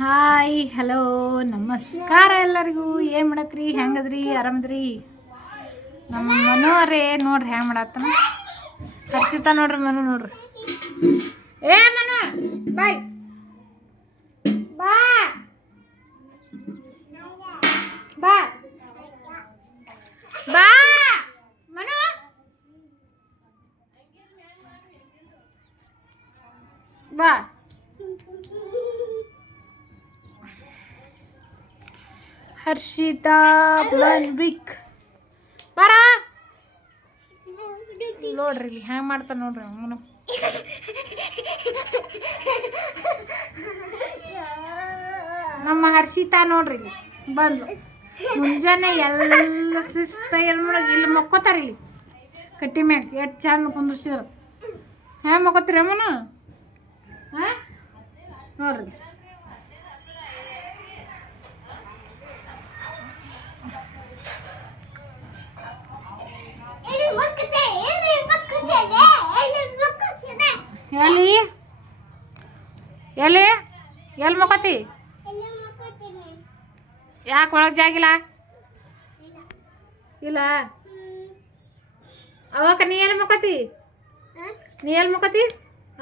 Hi hello ನಮಸ್ಕಾರ ಎಲ್ಲರಿಗೂ. ಏನು ಮಾಡಕ್ರಿ? ಹೆಂಗದ್ರಿ? ಆರಾಮದ್ರಿ? ನಮ್ಮ ಮನೋರೇ ನೋಡ್ರಿ ಹೆಂಗೆ ಮಾಡತ್ತನ. ಹರ್ಷಿತಾ ನೋಡ್ರಿ, ಮನು ನೋಡ್ರಿ. ಏ ಮನು ಬಾಯ್ ಬಾ ಬಾ ಬಾ ಮನು ಬಾ. ಹರ್ಷಿತಾ ಬ್ಲನ್ವಿಕ್ ಬಾರ ನೋಡ್ರಿ ಇಲ್ಲಿ ಹೆಂಗೆ ಮಾಡ್ತಾನೆ ನೋಡ್ರಿ ಅವನು. ನಮ್ಮ ಹರ್ಷಿತಾ ನೋಡ್ರಿ ಇಲ್ಲಿ ಬಂದ್ಲು. ಮುಂಜಾನೆ ಎಲ್ಲ ಶಿಸ್ತಾಗಿ ಇಲ್ಲಿ ಮಕ್ಕೋತಾರ. ಇಲ್ಲಿ ಕಟ್ಟಿ ಮ್ಯಾಗ ಎಷ್ಟು ಚಂದ ಕುಂದ್ರಿಸಿದ್ರು. ಹ್ಯಾಂಗ ಮಕ್ಕೋತೀರಿ ಅಮ್ಮನು? ಹಾಂ ನೋಡ್ರಿ. ಎಲ್ಲಿ ಎಲ್ಲಿ ಎಲ್ಲಿ ಮಕ್ಕೋತಿ? ಯಾಕೆ ಒಳಗೆ ಜಾಗಿಲ್ಲ? ಇಲ್ಲ ಅವಾಗ ನೀ ಎಲ್ಲಿ ಮಕ್ಕೋತಿ? ನೀ ಎಲ್ಲಿ ಮಕ್ಕೋತಿ?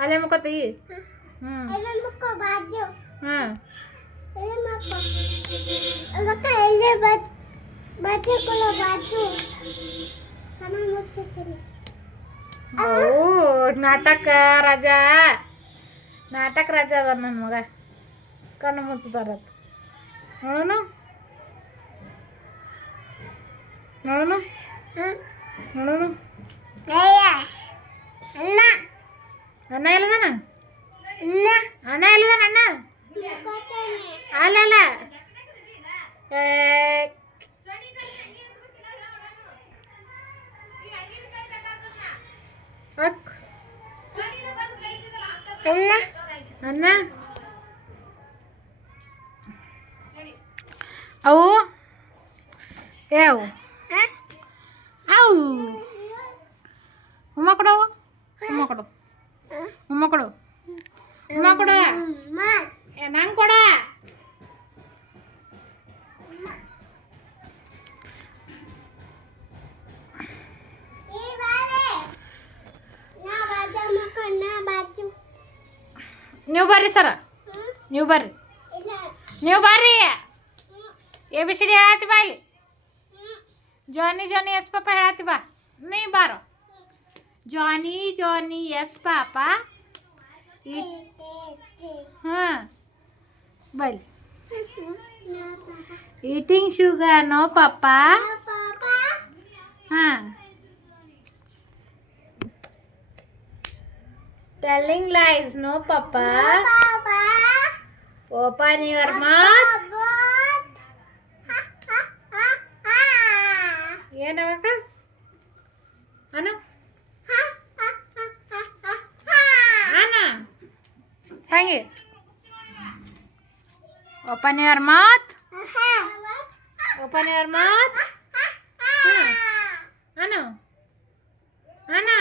ಅಲ್ಲೇ ಮಕ್ಕೋತಿ? ಹಾಂ ಓ ನಾಟಕ ರಾಜ ಅದ ನನ್ನ ಮಗ. ಕಣ್ಣು ಮುಚ್ತಾರತ್ ನೋಡೋಣ ನೋಡೋಣ ನೋಡೋಣ. ಅಣ್ಣ ಇಲ್ಲದಾನ? ಅಣ್ಣ ಇಲ್ಲದಾನ? ಅಣ್ಣ ಅಲ್ಲ ಅಣ್ಣ ಅವು ಏವು ಅವು ಉಮ್ಮ ಕೊಡು ಉಮ್ಮ ಕೊಡು ಉಮ್ಮ ಕೊಡು ಉಮ್ಮ ಕೊಡು ನಂಗೆ ಕೊಡ. ನೀವು ಬರ್ರಿ ಸರ, ನೀವು ಬರ್ರಿ, ನೀವು ಬರ್ರಿ. ಎ ಬಿ ಸಿ ಡಿ ಹೇಳತ್ತಿ ಬಾ. ಇಲ್ಲಿ ಜಾನಿ ಜಾನಿ ಎಸ್ ಪಾಪ ಹೇಳತ್ತಿ ಬಾ. ನೀ ಬಾರೋ. ಜಾನಿ ಜಾನಿ ಎಸ್ ಪಾಪ. ಹಾಂ ಬೈಲಿ. ಈಟಿಂಗ್ ಶುಗರ್ ನೋ ಪಾಪ. ಹಾಂ telling lies no papa. Open your mouth. ಏನವಾಗ ಅನು ಅನು ಹೆಂಗೆ? Open your mouth. Open your mouth. ಅನು ಅನು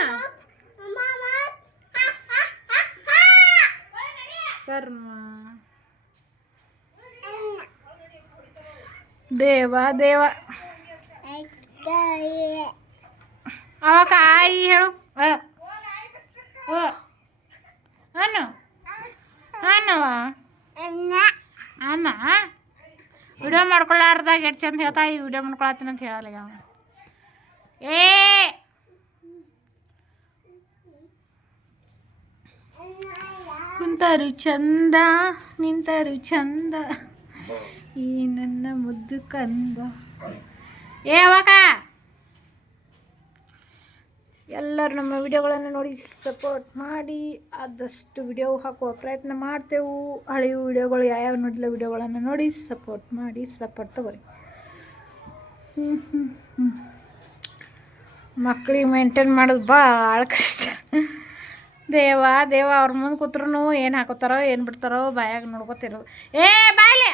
ಕರ್ಮ ದೇವ ದೇವ. ಅವಾಗ ಆಯಿ ಹೇಳು. ಅನ್ನು ಅನ್ನವ ಅನ್ನ ವಿಡಿಯೋ ಮಾಡ್ಕೊಳ್ಳಾರ್ದಾಗ ಎಷ್ಟು ಚಂದ ಹೇಳ್ತಾ. ಈ ವಿಡಿಯೋ ಮಾಡ್ಕೊಳತ್ತೀನಿ ಅಂತ ಹೇಳಲ್ಲ ಅವ. ಏ ಕುಂತರು ಚಂದ ನಿಂತರು ಚಂದ ಈ ನನ್ನ ಮುದ್ದು ಕಂದ. ಏ ಅವಾಗ ಎಲ್ಲರೂ ನಮ್ಮ ವಿಡಿಯೋಗಳನ್ನು ನೋಡಿ ಸಪೋರ್ಟ್ ಮಾಡಿ. ಆದಷ್ಟು ವಿಡಿಯೋ ಹಾಕುವ ಪ್ರಯತ್ನ ಮಾಡ್ತೇವೆ. ಹಳೆಯ ವಿಡಿಯೋಗಳು ಯಾವ್ಯಾವ ನೋಡಿಲ್ಲ ವಿಡಿಯೋಗಳನ್ನು ನೋಡಿ ಸಪೋರ್ಟ್ ಮಾಡಿ. ಸಪೋರ್ಟ್ ತಗೋರಿ. ಮಕ್ಳಿಗೆ ಮೇಂಟೈನ್ ಮಾಡೋದು ಭಾಳ ಕಷ್ಟ. ದೇವ ದೇವ ಅವ್ರ ಮುಂದೆ ಕೂತ್ರು ಏನು ಹಾಕೋತಾರೋ ಏನು ಬಿಡ್ತಾರೋ ಬಾಯಾಗ ನೋಡ್ಕೊತಿರೋದು. ಏ ಬಾಯ್ಲೆ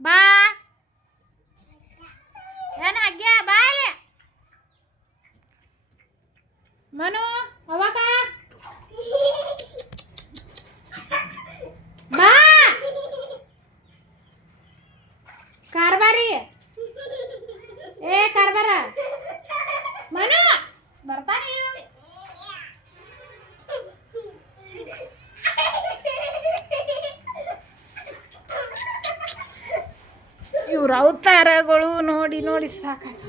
ಬಾ ಏನು ಅಗ್ಗ್ಯ ಬಾಯ್ಲೆ ಮನು ಅವಾಗ ಬಾ. ಇವ್ರ ಅವತಾರಗಳು ನೋಡಿ ನೋಡಿ ಸಾಕಾಯ್ತು.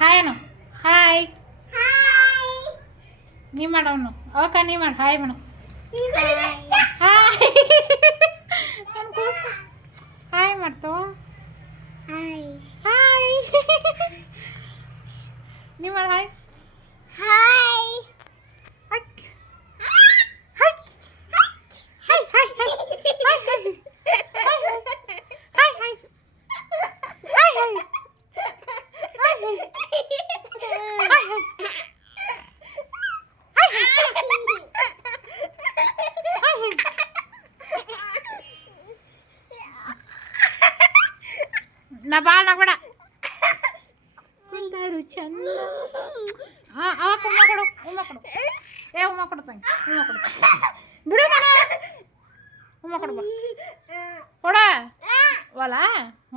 ಹಾಯ್ ಅನು, ಹಾಯ್. ನೀ ಮಾಡವನು ಅವಕ್ಕ, ನೀ ಮಾಡು ಹಾಯ್ ಮೇಡಮ್. ಹಾಯ್ ನನ್ನ ಕೂಸು ಹಾಯ್ ಮಾಡ್ತಾವ. ಹಾಯ್ ನೀ ಮಾಡು ಹಾಯ್. ಹಾಯ್ ನಾ ಬಾಳ ನಗಬೇಡ ಕುಂದಾರು ಚಂದ. ಅವ ಉಮ್ಮ ಕೊಡು, ಉಮ್ಮ ಕೊಡು, ಉಮ್ಮ ಕೊಡ್ತಾನೆ, ಉಮ್ಮ ಕೊಡು ಬಿಡು ಮನ, ಉಮ್ಮ ಕೊಡು ಬಾ ಕೊಡ ವಲ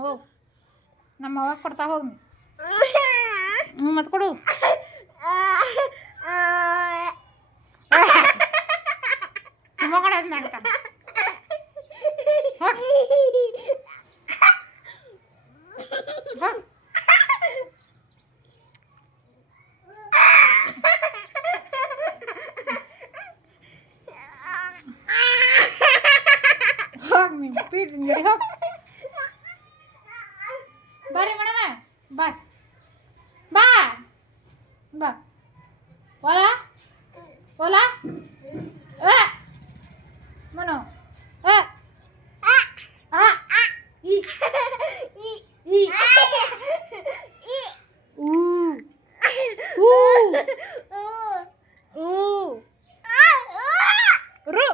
ಹೋಗು. ನಮ್ಮ ಅವಾಗ ಕೊಡ್ತಾ ಹೋಗಿ ಮತ್ತೆ ಕೊಡು. ಉಮ್ಮ ಕೊಡ ಮಾಡ್ತಾನೆ. ಹೋಗಿ ನೀವು ಪೀಟ್ ಹಿಂಗಡಿ ಹೋಗಿ ಬರ್ರಿ ಮೇಡಮ, ಬಾ ಬಾ ಬಾ ಓಲಾ ಓಲಾ ಮನು ಈ ಈ ರು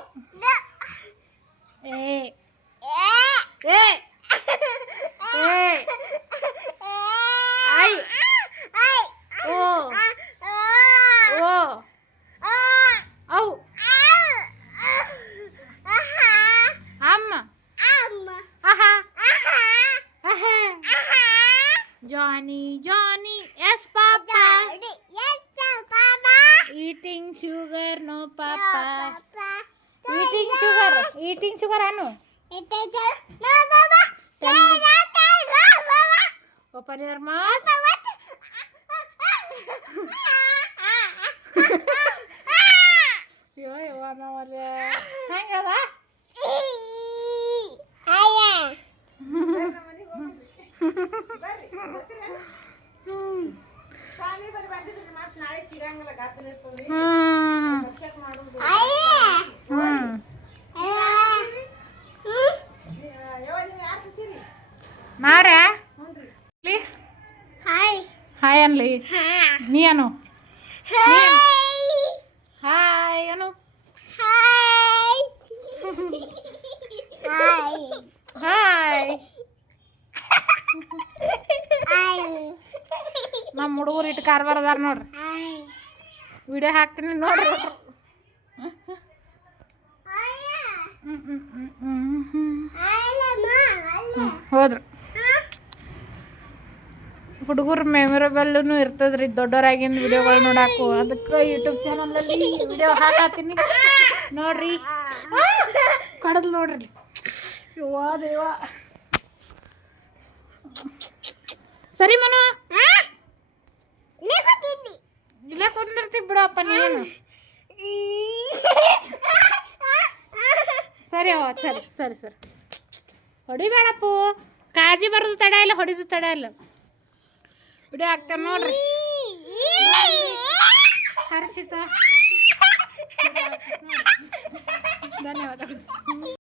ಏ ಏ ಐ ಓ ಓ ಔ ಅಮ್ಮ ಆಹಾ Johnny, Johnny, yes papa. Yes papa. Eating sugar, no papa. Eating sugar, eating sugar anu. Eating sugar, no papa. No papa. Open your mouth. Yo, yo, mama wala. Hang ada? ಮಾರ hi hi ಅನ್ಲಿ ನೀ ಅನು hi ಅನು hi ನಮ್ಮ ಹುಡುಗರು ಇಟ್ಟು ಕಾರ್ಬಾರ್ ಅದಾರ ನೋಡ್ರಿ. Video ಹಾಕ್ತೀನಿ ನೋಡ್ರಿ. ಹೋದ್ರು ಹುಡುಗರು ಮೆಮೊರೇಬಲ್ನು ಇರ್ತದ್ರಿ ದೊಡ್ಡವರಾಗಿಂದ ವಿಡಿಯೋಗಳು ನೋಡಾಕು. ಅದಕ್ಕೆ ಯೂಟ್ಯೂಬ್ ಚಾನಲಲ್ಲಿ ವಿಡಿಯೋ ಹಾಕತ್ತೀನಿ ನೋಡ್ರಿ. ಕಡದ್ ನೋಡ್ರಿ. ಯವ್ವ ದೇವ ಸರಿ ಮನು ಇಲ್ಲೇ ಕುಂದಿರ್ತೀವಿ ಬಿಡಪ್ಪ ನೀನು. ಸರಿ ಹೋ ಸರಿ ಸರಿ ಸರಿ ಹೊಡಿಬೇಡಪ್ಪು. ಕಾಜಿ ಬರೋದು ತಡ ಇಲ್ಲ, ಹೊಡಿದು ತಡ ಇಲ್ಲ. ವಿಡಿಯೋ ಹಾಕ್ತಾರೆ ನೋಡ್ರಿ. ಹರ್ಷಿತಾ ಧನ್ಯವಾದ.